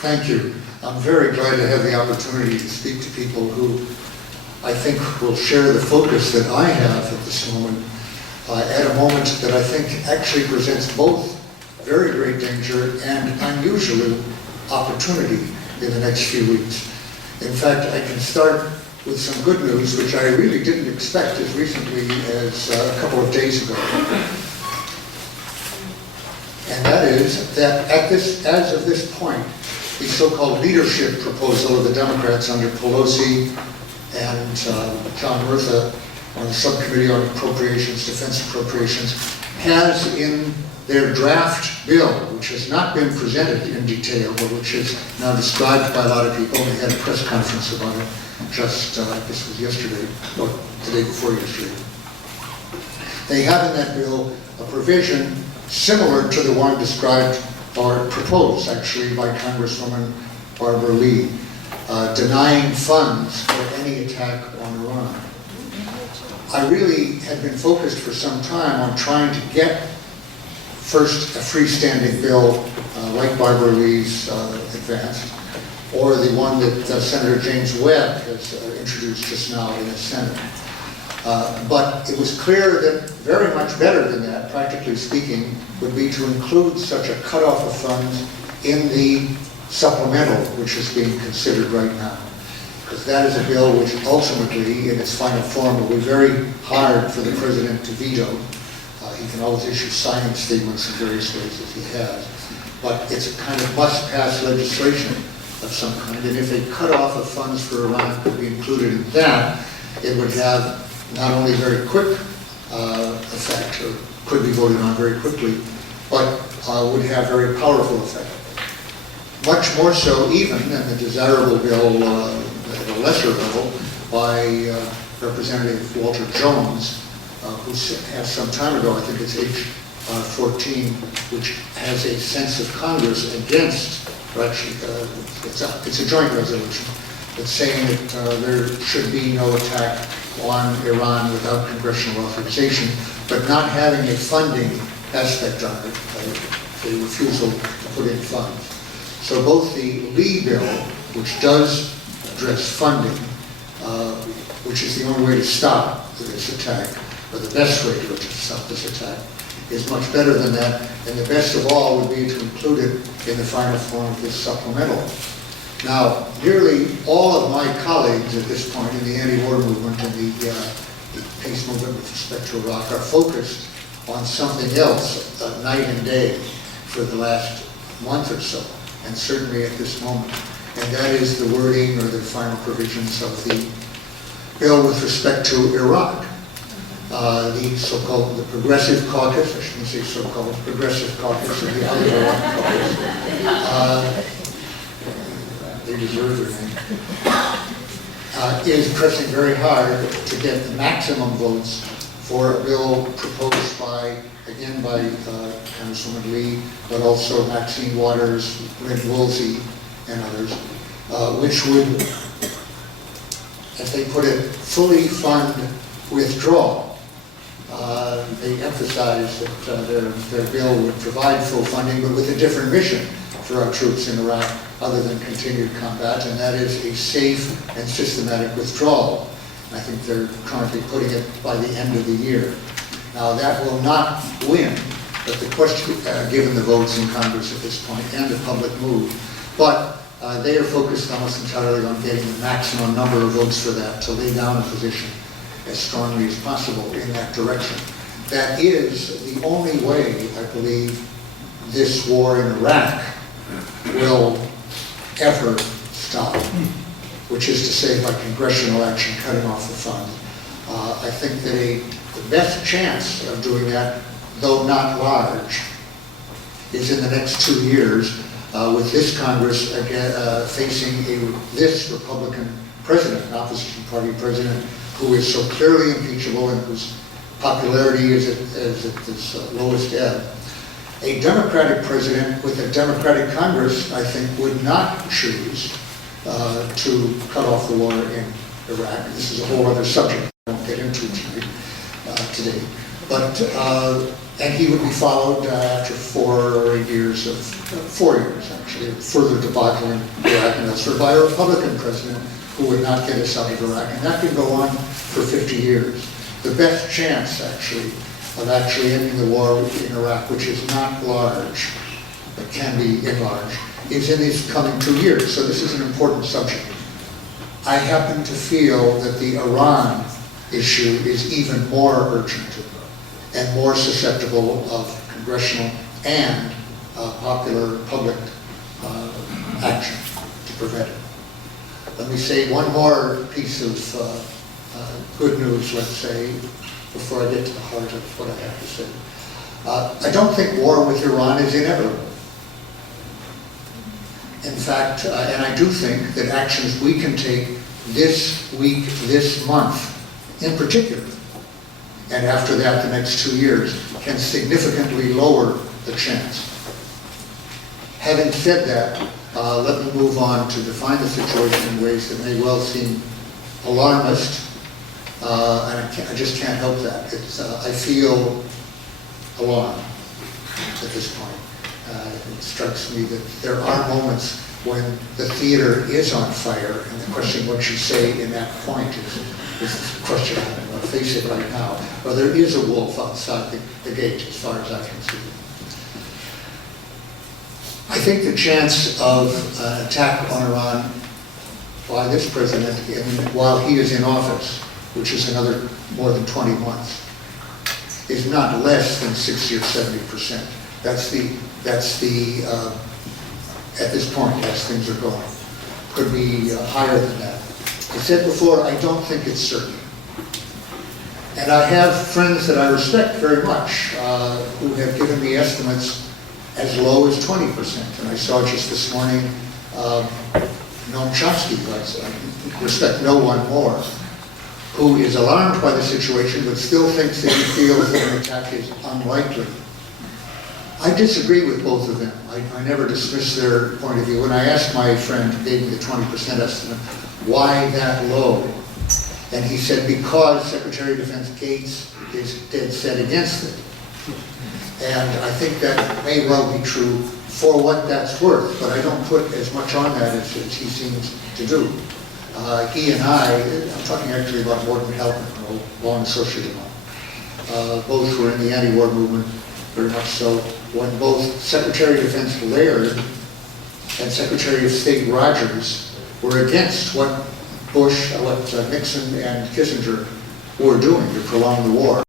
Thank you. I'm very glad to have the opportunity to speak to people who I think will share the focus that I have at this moment, at a moment that I think actually presents both very great danger and unusual opportunity in the next few weeks. In fact, I can start with some good news, which I really didn't expect as recently as a couple of days ago. And that is that as of this point, the so-called leadership proposal of the Democrats under Pelosi and John Murtha on the subcommittee on appropriations, defense appropriations, has in their draft bill, which has not been presented in detail, but which is now described by a lot of people. We had a press conference about it just, I guess it was yesterday, or the day before yesterday. They have in that bill a provision similar to the one described or proposed, actually, by Congresswoman Barbara Lee, denying funds for any attack on Iran. I really had been focused for some time on trying to get first a freestanding bill like Barbara Lee's advanced, or the one that Senator James Webb has introduced just now in the Senate. But it was clear that very much better than that, practically speaking, would be to include such a cutoff of funds in the supplemental, which is being considered right now. Because that is a bill which ultimately, in its final form, will be very hard for the President to veto. He can always issue signing statements in various ways as he has. But it's a kind of must-pass legislation of some kind. And if a cutoff of funds for Iran could be included in that, it would have not only very quick effect, or could be voted on very quickly, but would have very powerful effect. Much more so even than the desirable bill at a lesser level by Representative Walter Jones, who has some time ago, I think it's H14, which has a sense of Congress against, or actually it's a joint resolution, that's saying that there should be no attack on Iran without congressional authorization, but not having a funding aspect on it, a refusal to put in funds. So both the Lee bill, which does address funding, which is the only way to stop this attack, or the best way to stop this attack, is much better than that, and the best of all would be to include it in the final form of this supplemental. Now, nearly all of my colleagues at this point in the anti-war movement and the peace movement with respect to Iraq are focused on something else night and day for the last month or so, and certainly at this moment. And that is the wording or the final provisions of the bill with respect to Iraq. The so-called, the Progressive Caucus, I shouldn't say so-called, Progressive Caucus and the other Iraq Caucus, they deserve their name, is pressing very hard to get the maximum votes for a bill proposed by, again, by Congresswoman Lee, but also Maxine Waters, Lynn Woolsey, and others, which would, as they put it, fully fund withdrawal. They emphasize that their bill would provide full funding, but with a different mission for our troops in Iraq other than continued combat, and that is a safe and systematic withdrawal. I think they're currently putting it by the end of the year. Now that will not win, but the question, given the votes in Congress at this point and the public mood, but they are focused almost entirely on getting the maximum number of votes for that to lay down a position as strongly as possible in that direction. That is the only way, I believe, this war in Iraq will ever stop, which is to say by congressional action cutting off the funds. I think that the best chance of doing that, though not large, is in the next 2 years with this Congress again, facing this Republican president, an opposition party president, who is so clearly impeachable and whose popularity is at its lowest ebb. A Democratic president with a Democratic Congress, I think, would not choose to cut off the war in Iraq. This is a whole other subject I won't get into today. But, and he would be followed after 4 years of, 4 years actually, of further debacle in Iraq and elsewhere by a Republican president who would not get us out of Iraq. And that can go on for 50 years. The best chance actually of actually ending the war in Iraq, which is not large, but can be enlarged, is in these coming 2 years. So this is an important subject. I happen to feel that the Iran issue is even more urgent and more susceptible of congressional and popular public action to prevent it. Let me say one more piece of good news, let's say, before I get to the heart of what I have to say. I don't think war with Iran is inevitable. In fact, and I do think that actions we can take this week, this month, in particular, and after that the next 2 years, can significantly lower the chance. Having said that, let me move on to define the situation in ways that may well seem alarmist, and I just can't help that. I feel alarmed at this point. It strikes me that there are moments when the theater is on fire, and the question what you say in that point is the question I'm going to face it right now. Well, there is a wolf outside the gate, as far as I can see. I think the chance of an attack on Iran by this president while he is in office, which is another more than 20 months, is not less than 60 or 70%. That's the at this point, as things are going. Could be higher than that. I said before, I don't think it's certain. And I have friends that I respect very much who have given me estimates as low as 20%. And I saw just this morning Noam Chomsky, I respect no one more, who is alarmed by the situation but still thinks that he feels that an attack is unlikely. I disagree with both of them. I never dismiss their point of view. When I asked my friend who gave me the 20% estimate, why that low? And he said, because Secretary of Defense Gates is dead set against it. And I think that may well be true for what that's worth, but I don't put as much on that as he seems to do. He and I'm talking actually about Gordon Helpman, a long associate of mine. Both were in the anti-war movement, very much so, when both Secretary of Defense Laird and Secretary of State Rogers were against what Nixon and Kissinger were doing to prolong the war.